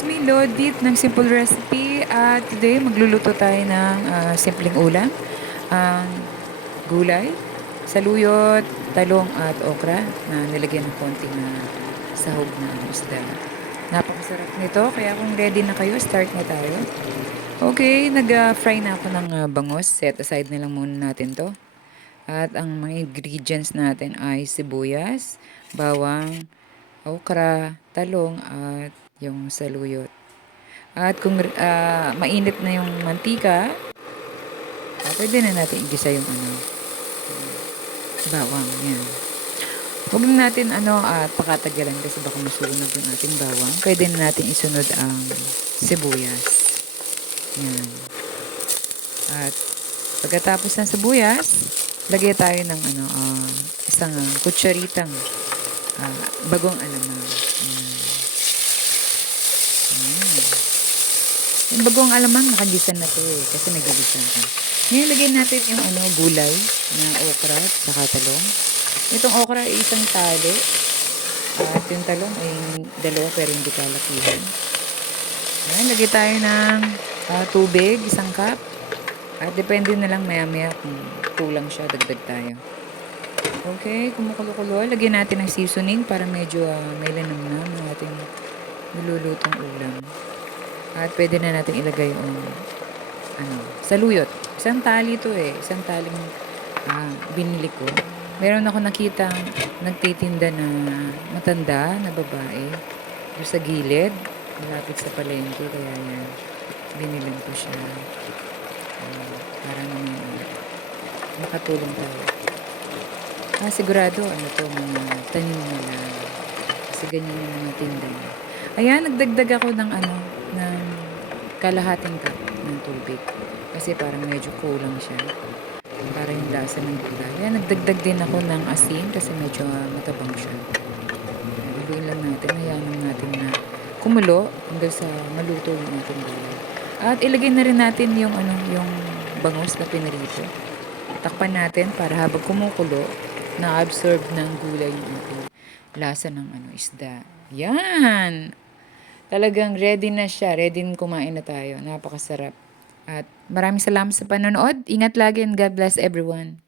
It's me, Lodit ng Simple Recipe at today magluluto tayo ng simpleng ulam. Ang gulay, saluyot, talong at okra na nilagyan ng konting sahog na isda. Napakasarap nito kaya kung ready na kayo, start na tayo. Okay, nag-fry na ako ng bangos. Set aside na lang muna natin to. At ang mga ingredients natin ay sibuyas, bawang, okra, talong at yung saluyot. At kung mainit na yung mantika, pwede na natin igisa yung bawang. Yan. Huwag na natin pakatagalan kasi baka masunog yung ating bawang. Pwede na natin isunod ang sibuyas. Yan. At pagkatapos ng sibuyas, lagay tayo ng isang kutsaritang bagong alamang. Yan. Yung bagong alamang, nakagisa na to eh. Kasi nagigisa ka. Ngayon, lagyan natin yung gulay na okra at saka talong. Itong okra ay isang tali. At yung talong ay dalawa pero hindi kalakihan. Ngayon, lagyan tayo ng tubig, isang cup. At depende na lang maya-maya kung kulang siya, dagdag tayo. Okay, kumukulo-kulo. Lagyan natin ng seasoning para medyo may lanamnam ng ating nilulutong ulam. At pwede na natin ilagay yung saluyot. Isang tali to eh. Isang taling binili ko. Meron ako nakita nagtitinda na matanda na babae doon sa gilid. Malapit sa palengke. Kaya yan. Binilan ko siya. Para naman makatulong tayo. Sigurado to mga tanim nila. Kasi ganyan yung mga tinda. Ayan, nagdagdag ako ng ng kalahating cup ng tubig. Kasi parang medyo kulang siya. Para yung lasa ng gulay. Ayan, nagdagdag din ako ng asin kasi medyo matabang siya. Iluin lang natin. Hayaan lang natin na kumulo hanggang sa maluto yung ating gulay. At ilagay na rin natin yung yung bangos na pinarito. Takpan natin para habang kumukulo, na-absorb ng gulay yung ating lasa ng isda. Yan! Talagang ready na siya. Ready na kumain na tayo. Napakasarap. At maraming salamat sa panonood. Ingat lagi and God bless everyone.